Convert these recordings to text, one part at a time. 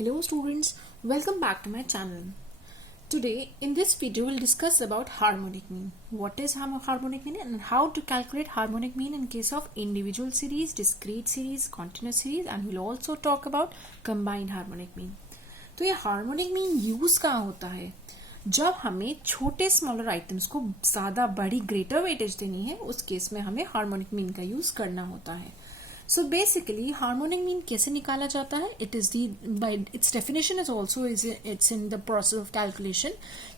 Hello students, welcome back to my channel. Today in this video we'll discuss about harmonic mean. What is harmonic mean and how to calculate harmonic mean in case of individual series, discrete series, continuous series, and we'll also talk about combined harmonic mean. तो ये harmonic mean use कहाँ होता है? जब हमें छोटे smaller items को ज्यादा बड़ी ग्रेटर वेटेज देनी है, उस केस में हमें हार्मोनिक मीन का यूज करना होता है. So basically हार्मोनिक मीन कैसे निकाला जाता है? It is by its definition is also it's in the process of calculation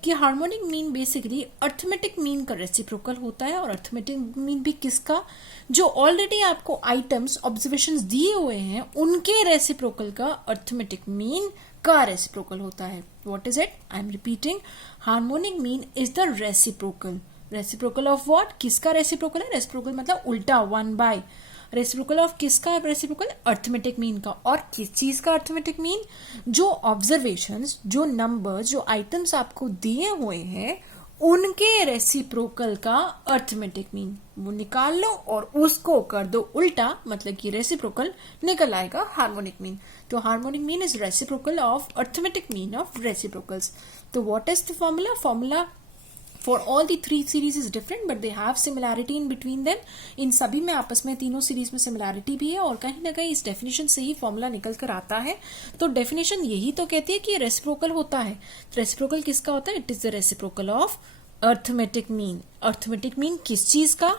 कि harmonic mean basically arithmetic mean का रेसिप्रोकल होता है. और अर्थमेटिक मीन भी किसका? जो ऑलरेडी आपको आइटम्स ऑब्जर्वेशंस दिए हुए हैं उनके रेसिप्रोकल का अर्थमेटिक मीन का रेसिप्रोकल होता है. What is it? I am repeating. Harmonic mean is the reciprocal. Reciprocal of what? किसका रेसिप्रोकल है? रेसिप्रोकल मतलब उल्टा 1/. रेसिप्रोकल ऑफ किसका रेसिप्रोकल? अर्थमेटिक मीन का. और किस चीज का अर्थमेटिक मीन? जो ऑब्जर्वेशंस, जो नंबर्स, जो आइटम्स आपको दिए हुए हैं उनके रेसिप्रोकल का अर्थमेटिक मीन. वो निकाल लो और उसको कर दो उल्टा, मतलब कि रेसिप्रोकल निकल आएगा हार्मोनिक मीन. तो harmonic mean is reciprocal of arithmetic mean of reciprocals. तो what is the formula? Formula for all the three series is different but they have similarity in between them. इन सभी में आपस में तीनों series में similarity भी है और कहीं ना कहीं इस डेफिनेशन से ही फॉर्मूला निकल कर आता है. तो डेफिनेशन यही तो कहती है कि रेसिप्रोकल होता है. रेसिप्रोकल किसका होता है? It is the reciprocal of arithmetic mean. Arithmetic mean किस चीज का?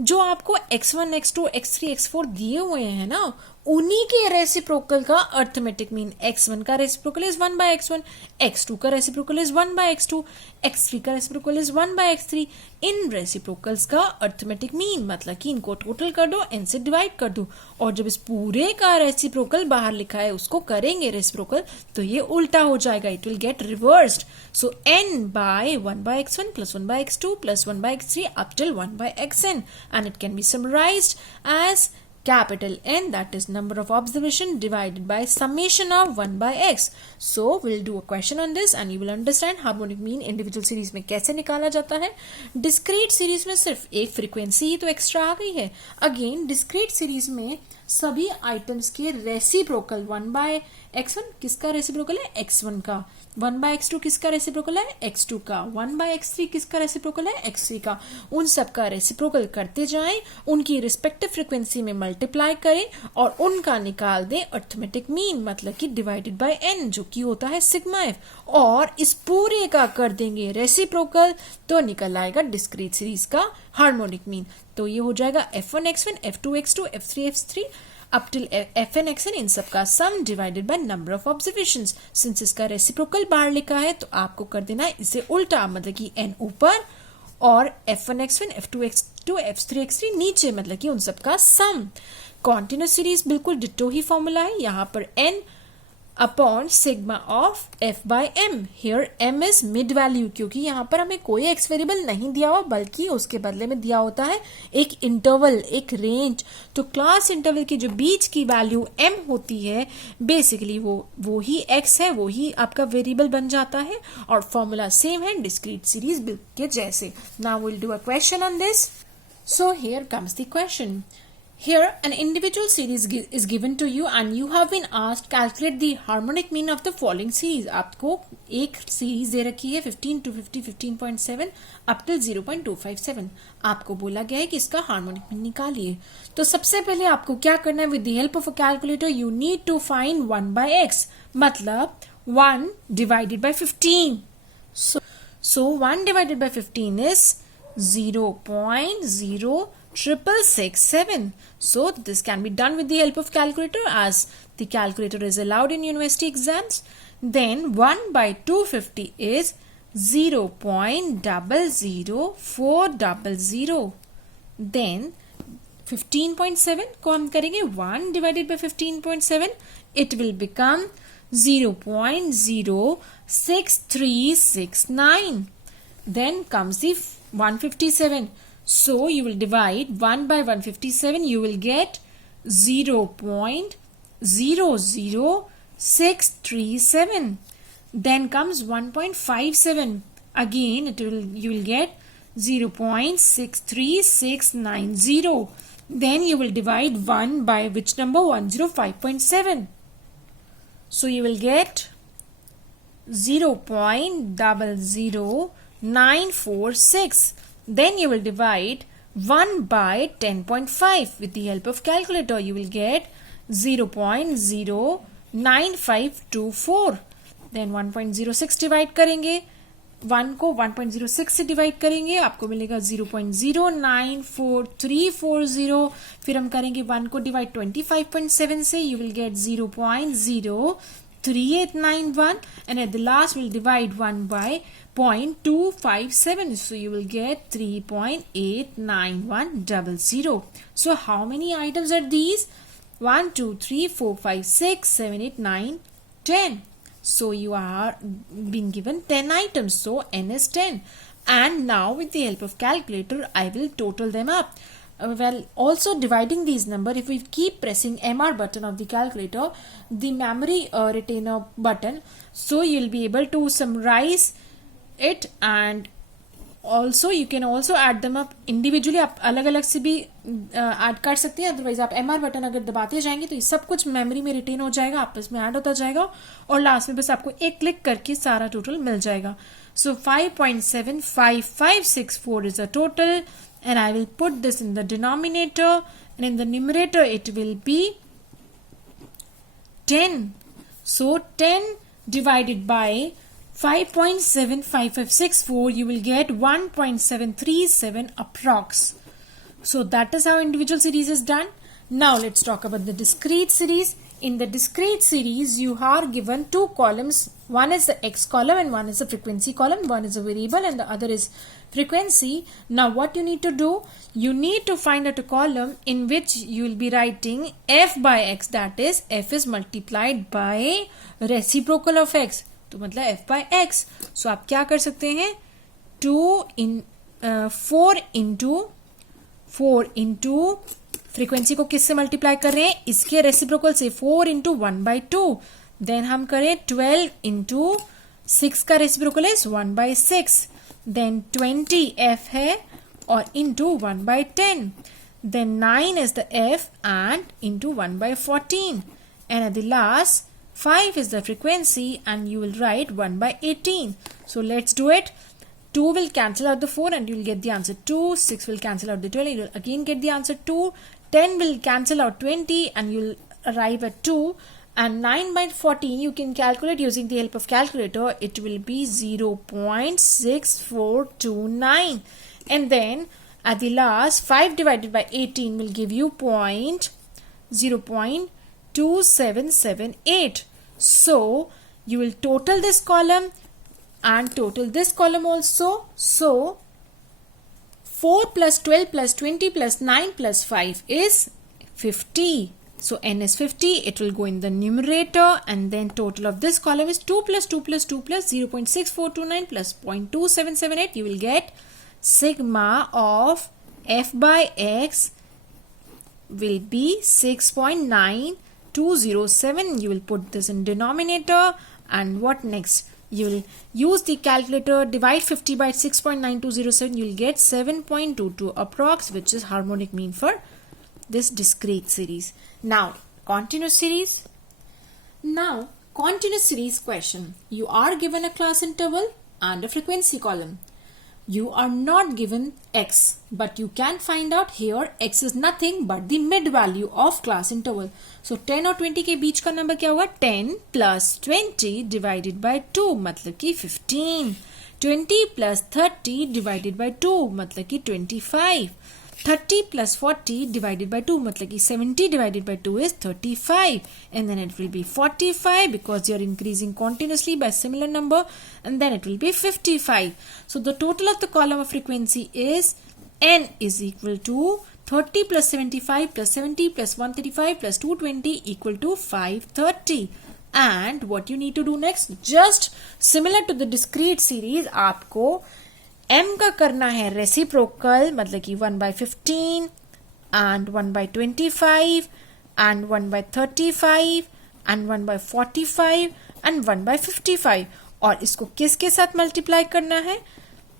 जो आपको x1, x2, x3, x4 दिए हुए हैं ना, उन्हीं के रेसिप्रोकल का अर्थमेटिक मीन. x1 का रेसिप्रोकल इज 1/x1, x2 का रेसिप्रोकल इज 1/x2, x3 का reciprocal is 1/x3. In reciprocals का अर्थमेटिक मीन मतलब कि इनको टोटल कर दो, n से डिवाइड कर दो, और जब इस पूरे का रेसिप्रोकल बाहर लिखा है उसको करेंगे रेसिप्रोकल, तो ये उल्टा हो जाएगा. It will get reversed. So n/1/x1 plus 1/x2 plus 1/x3 up till 1/xn, and it can be summarized as capital N, that is number of observation divided by summation of 1/x. So we'll do a question on this and you will understand harmonic mean individual series में कैसे निकाला जाता है. discrete series में सिर्फ एक frequency ही तो extra आ गई है. again discrete series में सभी आइटम्स के रेसिप्रोकल 1/x1 किसका रेसिप्रोकल है? x1 का. 1/x2 किसका रेसिप्रोकल है? x2 का. 1/x3 किसका रेसिप्रोकल है? x3 का. उन सब का रेसिप्रोकल करते जाएं, उनकी रिस्पेक्टिव फ्रीक्वेंसी में मल्टीप्लाई करें और उनका निकाल दें अर्थमेटिक मीन, मतलब कि डिवाइडेड बाय n, जो कि होता है सिग्मा f. और इस पूरे का कर देंगे रेसिप्रोकल, तो निकल आएगा डिस्क्रीट सीरीज का हार्मोनिक मीन. तो ये हो जाएगा f1 x1, f2 x2, f3 f3 up till fn xn, इन सब का सम divided by number of observations. Since इसका रेसिप्रोकल बाहर लिखा है तो आपको कर देना है इसे उल्टा, मतलब कि n ऊपर और f1 x1, f2 x2, f3 x3 नीचे, मतलब कि उन सब का सम. कॉन्टिन्यूस सीरीज बिल्कुल डिट्टो ही फॉर्मूला है. यहाँ पर n upon sigma of f by m. Here m is mid value, क्योंकि यहाँ पर हमें कोई x वेरिएबल नहीं दिया हुआ बल्कि उसके बदले में दिया होता है एक इंटरवल, एक रेंज. तो क्लास इंटरवल की जो बीच की वैल्यू m होती है बेसिकली वो ही x है, वो ही आपका वेरिएबल बन जाता है. और फॉर्मूला सेम है डिस्क्रीट सीरीज के जैसे. Now will do a question on this. So here comes the question. Here an individual series is given to you and you have been asked calculate the harmonic mean of the following series. आपको एक series दे रखी है 15 to 50, 15.7 up till 0.257. आपको बोला गया है कि इसका हार्मोनिक मीन निकालिए. तो सबसे पहले आपको क्या करना है? With the help of a calculator you need to find 1/x, मतलब 1 divided by 15. So 1 divided by 15 is 0.0667. So this can be done with the help of calculator, as the calculator is allowed in university exams. Then 1 by 250 is 0.00400. Then 15.7 को हम करेंगे 1 divided by 15.7, it will become 0.06369. Then comes the 157. So you will divide 1 by 157, you will get 0.00637. Then comes 1.57. Again you will get 0.63690. Then you will divide 1 by which number? 105.7. So you will get 0.00946. Then you will divide 1 by 10.5 with the help of calculator. You will get 0.09524. Then 1.06 divide करेंगे, 1 को 1.06 से divide करेंगे, आपको मिलेगा 0.0944340. फिर हम करेंगे 1 को डिवाइड 25.7 से, you will get 0.03891, and at the last we'll divide 1 by 0.257, so you will get 3.89100. So how many items are these? 1, 2, 3, 4, 5, 6, 7, 8, 9, 10. So you are being given 10 items. So n is 10. And now with the help of calculator, I will total them up. Well, also dividing these number, if we keep pressing MR button of the calculator, the memory retainer button, so you'll be able to summarize it, and also you can also add them up individually. आप अलग अलग से भी add कर सकते हैं. Otherwise आप MR button अगर दबाते जाएंगे तो ये सब कुछ मेमोरी में रिटेन हो जाएगा, आपस में ऐड होता जाएगा, और लास्ट में बस आपको एक क्लिक करके सारा टोटल मिल जाएगा. So 5.75564 is the total, and I will put this in the denominator, and in the numerator it will be 10. So 10 divided by 5.75564, you will get 1.737 approx. So that is how individual series is done. Now let's talk about the discrete series. In the discrete series, you are given two columns. One is the x column and one is the frequency column. One is a variable and the other is frequency. Now what you need to do? You need to find out a column in which you will be writing f by x, that is f is multiplied by reciprocal of x. तो मतलब f by x. So आप क्या कर सकते हैं? 4 into frequency को किससे multiply कर रहे हैं? इसके रेसिप्रोकल से. 4 into 1/2. देन हम करें 12 into 6 का रेसिप्रोकल है 1/6. देन 20 f है और into 1/10. Then 9 is the f and into 1/14. And at the last 5 is the frequency and you will write 1/18. So let's do it. 2 will cancel out the 4 and you will get the answer 2. 6 will cancel out the 12 and you will again get the answer 2. 10 will cancel out 20 and you will arrive at 2. And 9/14 you can calculate using the help of calculator. It will be 0.6429. And then at the last 5 divided by 18 will give you 0.2778. So you will total this column and total this column also. So 4 plus 12 plus 20 plus 9 plus 5 is 50. So n is 50. It will go in the numerator, and then total of this column is 2 plus 2 plus 2 plus 0.6429 plus 0.2778. You will get sigma of f by x will be 6.9207. You will put this in denominator, and what next? You will use the calculator, divide 50 by 6.9207. You will get 7.22 approx, which is harmonic mean for this discrete series. Now continuous series. Now continuous series question. You are given a class interval and a frequency column. You are not given x, but you can find out here x is nothing but the mid value of class interval. So 10 और 20 के बीच का number क्या होगा? 10 plus 20 divided by 2 मतलब कि 15. 20 plus 30 divided by 2 मतलब कि 25. 30 plus 40 divided by 2 मतलब कि 70 divided by 2 is 35, and then it will be 45 because you are increasing continuously by similar number, and then it will be 55. So the total of the column of frequency is n is equal to 30 plus 75 plus 70 plus 135 plus 220 equal to 530. And what you need to do next, just similar to the discrete series, आपको m का करना है reciprocal, मतलब कि 1/15 and 1/25 and 1/35 and 1/45 and 1/55, और इसको किसके साथ मल्टीप्लाई करना है?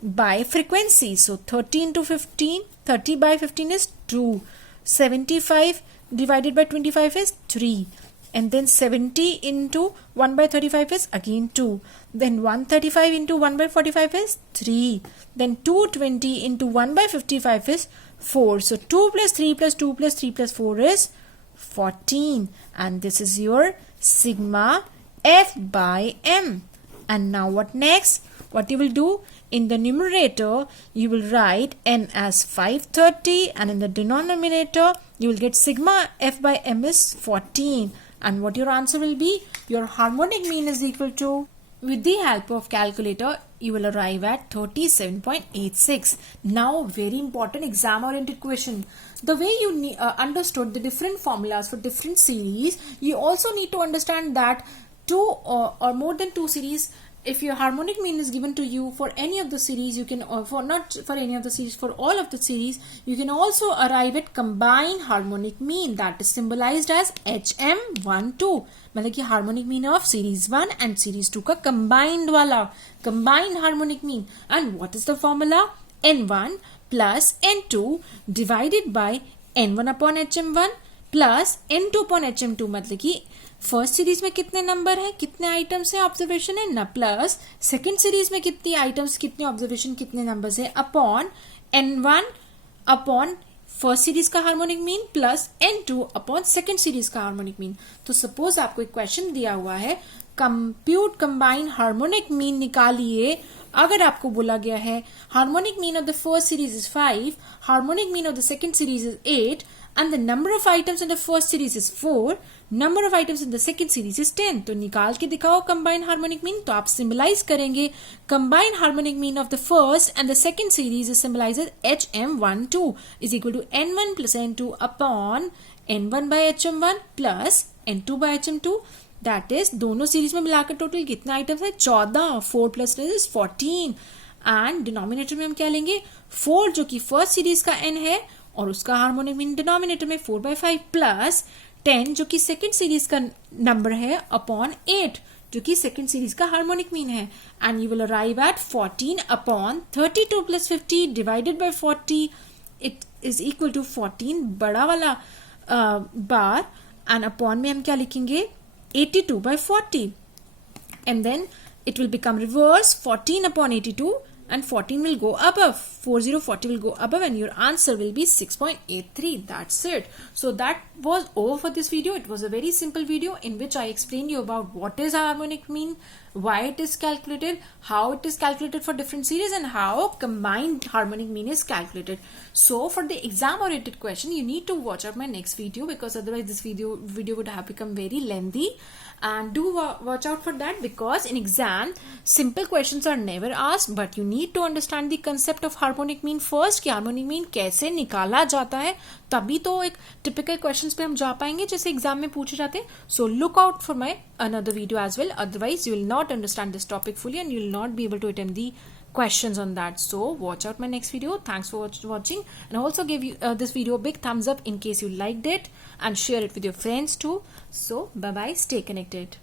Bye frequency. So 30 into 15, 30 by 15 is 2. 75 divided by 25 is 3. and then 70 into 1 by 35 is again 2, then 135 into 1 by 45 is 3, then 220 into 1 by 55 is 4. So 2 plus 3 plus 2 plus 3 plus 4 is 14, and this is your sigma F by M. And now what next? What you will do? In the numerator, you will write N as 530, and in the denominator, you will get sigma F by M is 14. And what your answer will be? Your harmonic mean is equal to, with the help of calculator, you will arrive at 37.86. Now, very important exam-oriented question. The way you understood the different formulas for different series, you also need to understand that two or more than two series. If your harmonic mean is given to you for any of the series, you can, for not for any of the series, for all of the series, you can also arrive at combined harmonic mean, that is symbolized as HM12. मतलब कि harmonic mean of series 1 and series 2 का combined वाला, combined harmonic mean. And what is the formula? N1 plus N2 divided by N1 upon HM1 plus N2 upon HM2, मतलब कि first series में कितने number है, कितने आइटम्स है, observation है ना, प्लस सेकंड सीरीज में कितनी आइटम्स, कितने ऑब्जर्वेशन, कितने नंबर्स है, upon N1 upon first series का harmonic mean plus N2 upon second series का हार्मोनिक मीन. तो सपोज आपको एक क्वेश्चन दिया हुआ है, कंप्यूट कंबाइंड हार्मोनिक मीन निकालिए. अगर आपको बोला गया है harmonic mean of the first series is 5, harmonic mean of the second series is 8, and the number of items in the first series is 4, number of items in the second series is 10. तो निकाल के दिखाओ combined harmonic mean. तो आप symbolize करेंगे combined harmonic mean of the first and the second series is symbolized as HM12 is equal to N1 plus N2 upon N1 by HM1 plus N2 by HM2. That is दोनों series में मिलाकर total कितना items है, 14. 4 plus 10 is 14. And denominator में हम क्या लेंगे, 4 जो कि फर्स्ट सीरीज का n है और उसका हार्मोनिक मीन डिनोमिनेटर में 4/5 प्लस 10 जो कि सेकंड सीरीज का नंबर है अपॉन 8 जो कि सेकंड सीरीज का हार्मोनिक मीन है. And you will arrive at 14 upon 32 plus 50 divided by 40. It is equal to 14 बड़ा वाला बार एंड अपॉन में हम क्या लिखेंगे 82/40. And then it will become reverse, 14 upon 82 and 14 will go above, 40 will go above and your answer will be 6.83. That's it. So that was all for this video. It was a very simple video in which I explained you about what is harmonic mean, why it is calculated, how it is calculated for different series and how combined harmonic mean is calculated. So for the exam oriented question, you need to watch out my next video because otherwise this video would have become very lengthy. And do watch out for that because in exam simple questions are never asked, but you need to understand the concept of harmonic mean first कि harmonic mean कैसे निकाला जाता है, तभी तो एक typical questions पे हम जा पाएंगे जैसे एग्जाम में पूछे जाते हैं. So look out for my another video as well, otherwise you will not understand this topic fully and you will not be able to attempt the questions on that. So watch out my next video. Thanks for watching, and also give you this video a big thumbs up in case you liked it and share it with your friends too. So bye bye, stay connected.